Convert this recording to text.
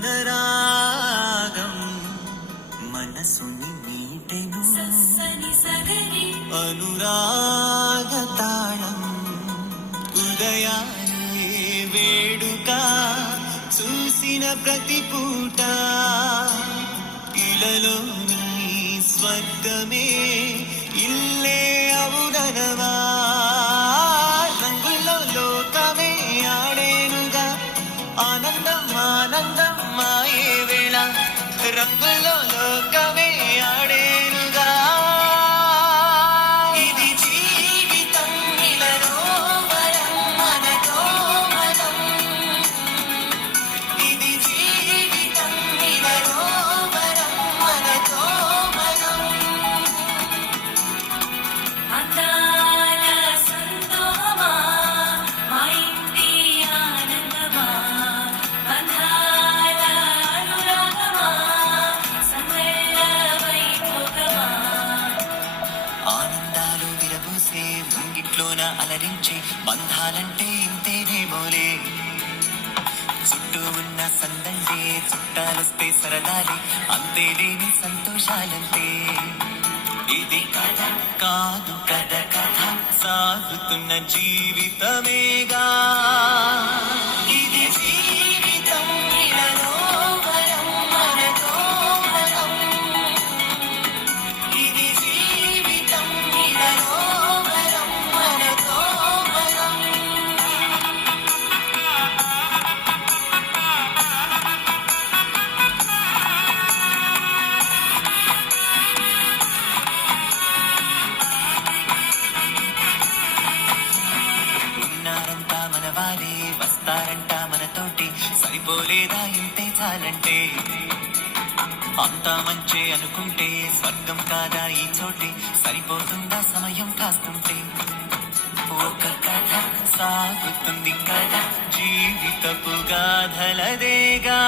రాగం మనసుని మీటెను అనురాగ తాళం ఉదయాన్నే వేడుక చూసిన ప్రతి పూట ఇలలోని స్వర్గమే ఇల్లే అవుననవా రంగుల్లో లోకమే ఆడేనుగా ఆనందం ఆనందం మాయే వేళ రంగుల్లో లోకమే ఆడేనుగా ఇది జీవితం ఇలలో వరం మనతో మనం ఇది జీవితం ఇలలో వరం మనతో మనం అందాల సంతోమా మా ఇంటి ఆనందమా బంధాల అనురాగమా సంగళ్ళ వైభోగమా ఆనందాలు విరబూసే ముంగిట్లోన అలరించే బంధాలంటే ఇంతేనేమోలే చుట్టూ ఉన్న సందండే చుట్టాలొస్తే సరదాలే అంతేలేని సంతోషాలంటే ఇది కథ కాదు కథ కథ సాగుతున్న జీవితమేగా ఇది జీవితం ఇలలో వరం మనతో మనం ఇది జీవితం ఇలలో వరం మనతో మనం ఉన్నారంటా మన వారే వస్తారంట మనతోటి సరిపోలేదా ఇంతే చాలంటే అంతా మంచే అనుకుంటే స్వర్గం కాదా ఈ చోటే సరిపోతుందా సమయం కాస్తుంటే ఒక కథ సాగుతుంది కదా జీవితపు గాథలదేగా